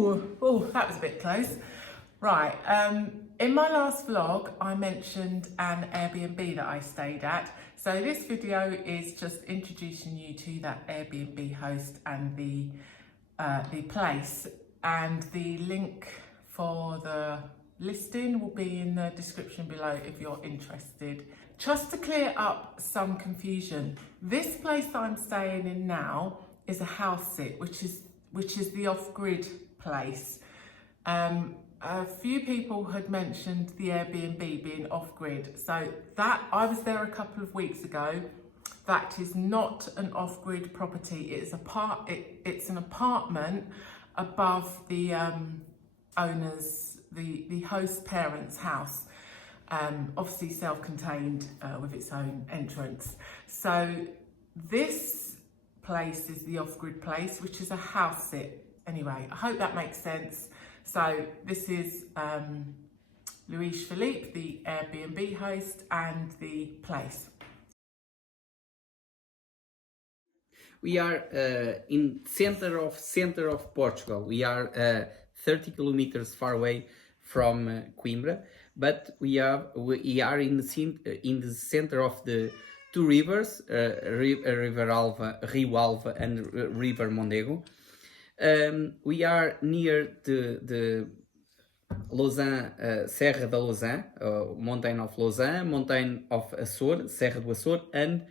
That was a bit close. Right, in my last vlog, I mentioned an Airbnb that I stayed at. So this video is just introducing you to that Airbnb host and the place. And the link for the listing will be in the description below if you're interested. Just to clear up some confusion, this place that I'm staying in now is a house sit, which is the off-grid place. A few people had mentioned the Airbnb being off-grid, so that I was there a couple of weeks ago. That is not an off-grid property. It's an apartment above the owner's, the host parents' house. Obviously self-contained with its own entrance. So this place is the off-grid place, which is a house sit. Anyway, I hope that makes sense. So this is Luis Philippe, the Airbnb host, and the place. We are in center of Portugal. We are 30 kilometers far away from Coimbra, but we are in the center of the two rivers, River Alva, Rio Alva, and River Mondego. We are near the Lausanne, Serra da Lausanne, mountain of Lausanne, mountain of Açor, Serra do Açor, and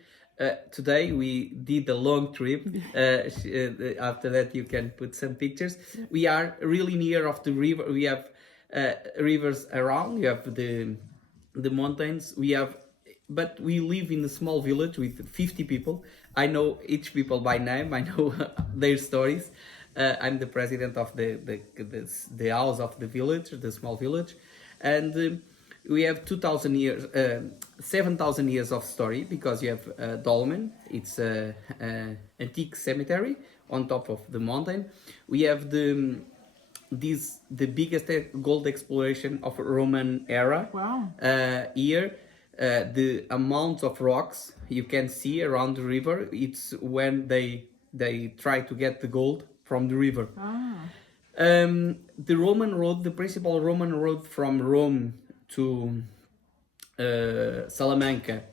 today we did a long trip. After that you can put some pictures. We are really near of the river. We have rivers around. We have the mountains. But we live in a small village with 50 people. I know each people by name. I know their stories. I'm the president of the house of the village, the small village, and we have 2,000 years, 7,000 years of story, because you have Dolmen. It's a antique cemetery on top of the mountain. We have the biggest gold exploration of Roman era. Wow. Here. The amount of rocks you can see around the river, it's when they try to get the gold from the river. The Roman road, the principal Roman road from Rome to Salamanca,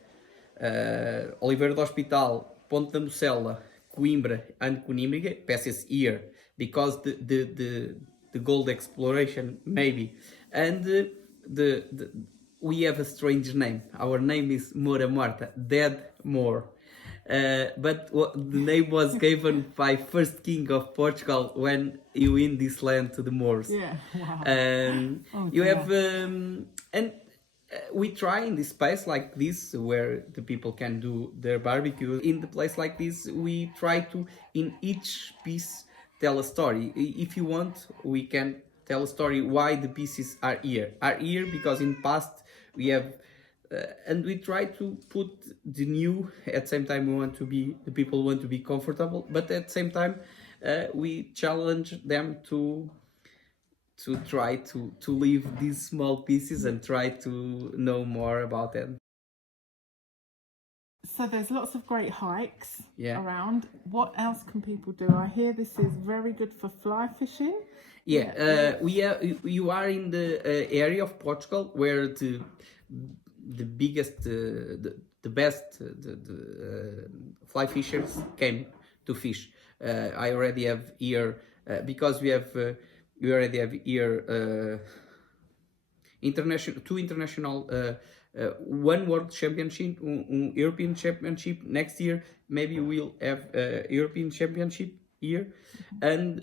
Oliveira do Hospital, Ponte da Mocela, Coimbra and Conímbriga passes here because the gold exploration maybe. And we have a strange name. Our name is Mora Morta, dead more. But the name was given by first king of Portugal when he win this land to the Moors. Yeah, wow. And we try in this place like this where the people can do their barbecue. In the place like this, we try to in each piece tell a story. If you want, we can tell a story why the pieces are here. Are here because in past we have. And we try to put the new. At the same time, the people want to be comfortable, but at the same time, we challenge them to try to leave these small pieces and try to know more about them. So there's lots of great hikes around. What else can people do? I hear this is very good for fly fishing. You are in the area of Portugal where the biggest, the best fly fishers came to fish. I already have here because we already have here two international, one world championship, European championship. Next year maybe we'll have European championship here, and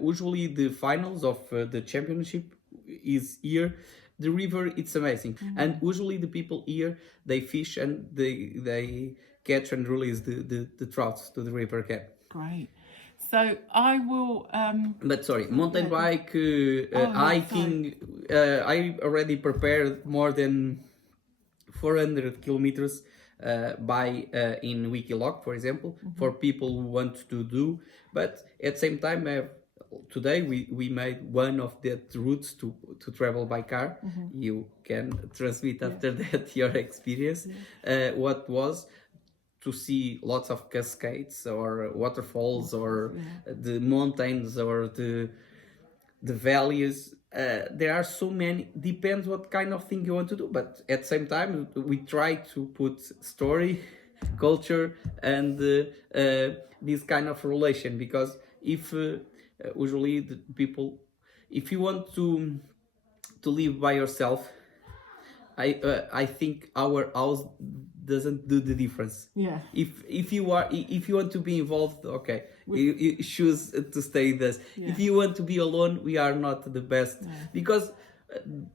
usually the finals of the championship is here. The river, it's amazing. And usually the people here, they fish and they catch and release the trouts to the river again. Great. So I will... But sorry, mountain bike, hiking, I already prepared more than 400 kilometers in Wikiloc, for example, for people who want to do. But at the same time, today we made one of that routes to travel by car. You can transmit after that your experience. What was to see lots of cascades or waterfalls or the mountains or the values. There are so many. Depends what kind of thing you want to do, but at the same time, we try to put story, culture, and this kind of relation. Because if usually the people, if you want to live by yourself, I think our house doesn't do the difference. Yeah. If you want to be involved, okay, you choose to stay with us. Yeah. If you want to be alone, we are not the best. Yeah. Because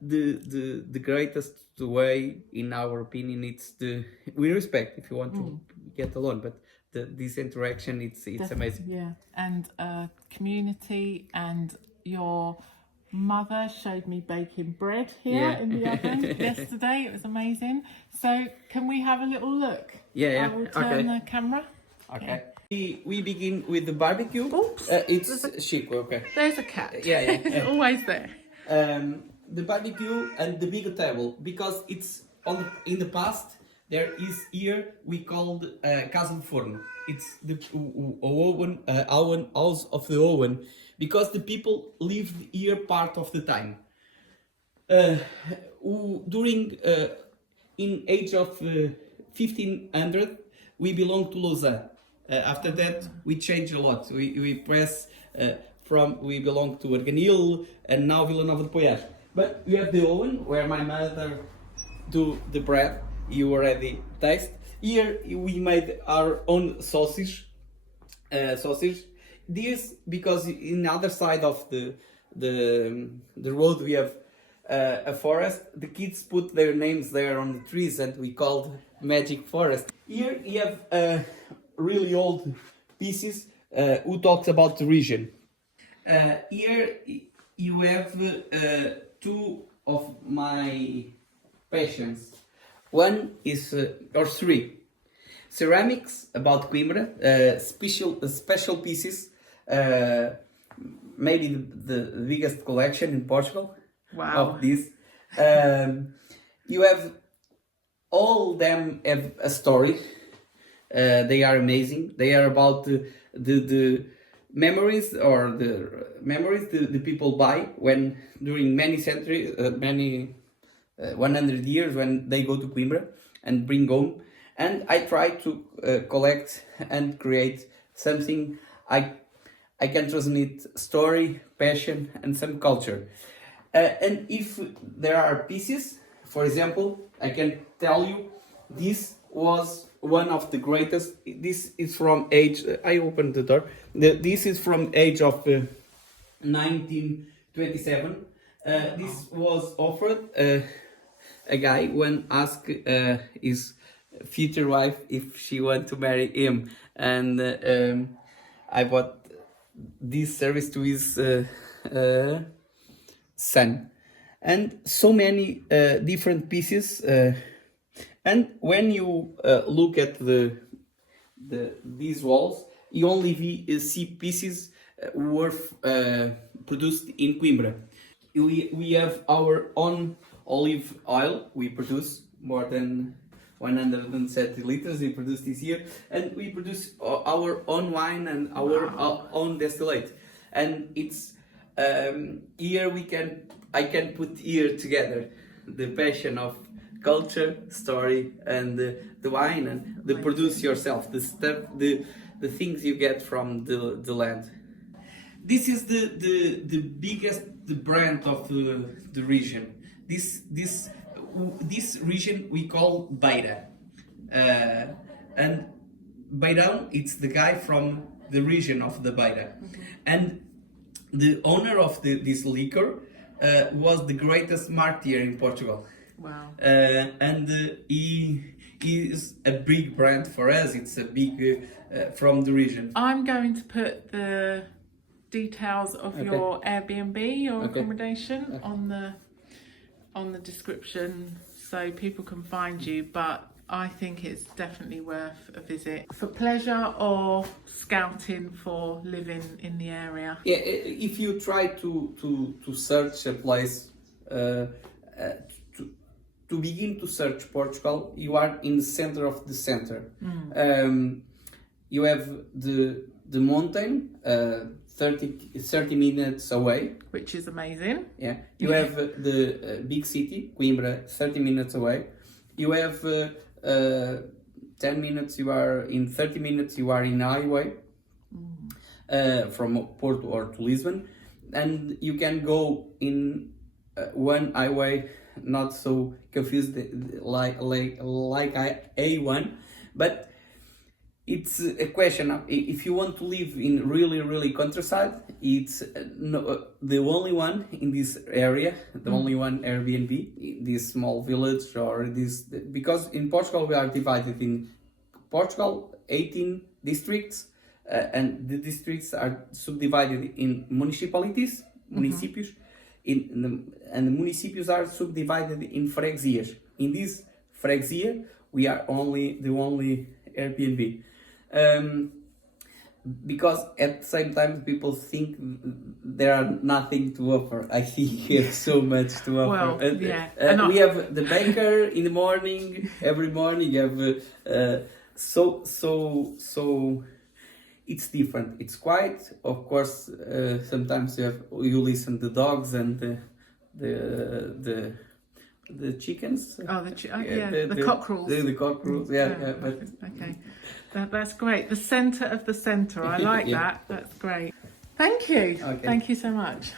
the greatest way, in our opinion, it's we respect if you want to get alone, but this interaction, it's amazing. Yeah, and community, and your mother showed me baking bread here in the oven yesterday. It was amazing. So can we have a little look? Yeah. I will turn the camera. Okay. We begin with the barbecue. Oops. It's Chico, okay. There's a cat. Yeah. It's always there. The barbecue and the bigger table, because it's in the past there is here we called casa de forno. It's the oven, house of the oven, because the people lived here part of the time. During in age of 1500 we belong to Lausanne. After that we change a lot. We press we belong to Arganil and now Vila Nova de Poiares. But we have the oven where my mother do the bread. You already taste. Here we made our own sausage. This because in the other side of the road we have a forest. The kids put their names there on the trees and we called Magic Forest. Here you have really old pieces who talks about the region. Here you have two of my passions. One is or three ceramics about Coimbra, special pieces, maybe the biggest collection in Portugal. Wow. Of this. You have all them have a story. They are amazing. They are about the memories or the people buy when during many centuries, 100 years when they go to Coimbra and bring home. And I try to collect and create something I can transmit story, passion, and some culture. And if there are pieces, for example, I can tell you this was one of the greatest. This is from age. I opened the door. This is from age of 1927. This was offered. A guy when asked his future wife if she want to marry him, and I bought this service to his son, and so many different pieces. And when you look at these walls, you only see pieces were produced in Coimbra. We have our own olive oil. We produce more than 170 liters. We produce this year, and we produce our own wine and our own distillate. And it's here I can put here together the passion of culture, story, and the wine, and the produce yourself, the stuff, the things you get from the land. This is the biggest brand of the region. This region we call Beira, and Beirão, it's the guy from the region of the Beira, and the owner of this liquor was the greatest martyr in Portugal. Wow. And he is a big brand for us. It's a big from the region. I'm going to put the details of your Airbnb, your accommodation, on the description so people can find you, but I think it's definitely worth a visit for pleasure or scouting for living in the area. Yeah, if you try to search a place, to begin to search Portugal, you are in the center of the center. You have the mountain 30 minutes away. Which is amazing. Yeah. You have the big city, Coimbra, 30 minutes away. You have 10 minutes, you are in 30 minutes, you are in highway from Porto or to Lisbon. And you can go in one highway, not so confused like A1, but it's a question of if you want to live in really countryside, it's the only one in this area, the only one Airbnb, this small village or this, because in Portugal we are divided in Portugal 18 districts, and the districts are subdivided in municipalities, municípios, and the municípios are subdivided in freguesias. In this freguesia, we are the only Airbnb. Because at the same time people think there are nothing to offer. I think we have so much to offer. Well, yeah. We have the baker in the morning, every morning you have so it's different. It's quiet. Of course, sometimes you listen to dogs and the chickens. Oh, the cockerels. The cockerels, yeah. But okay, that's great. The centre of the centre. I like that. That's great. Thank you. Okay. Thank you so much.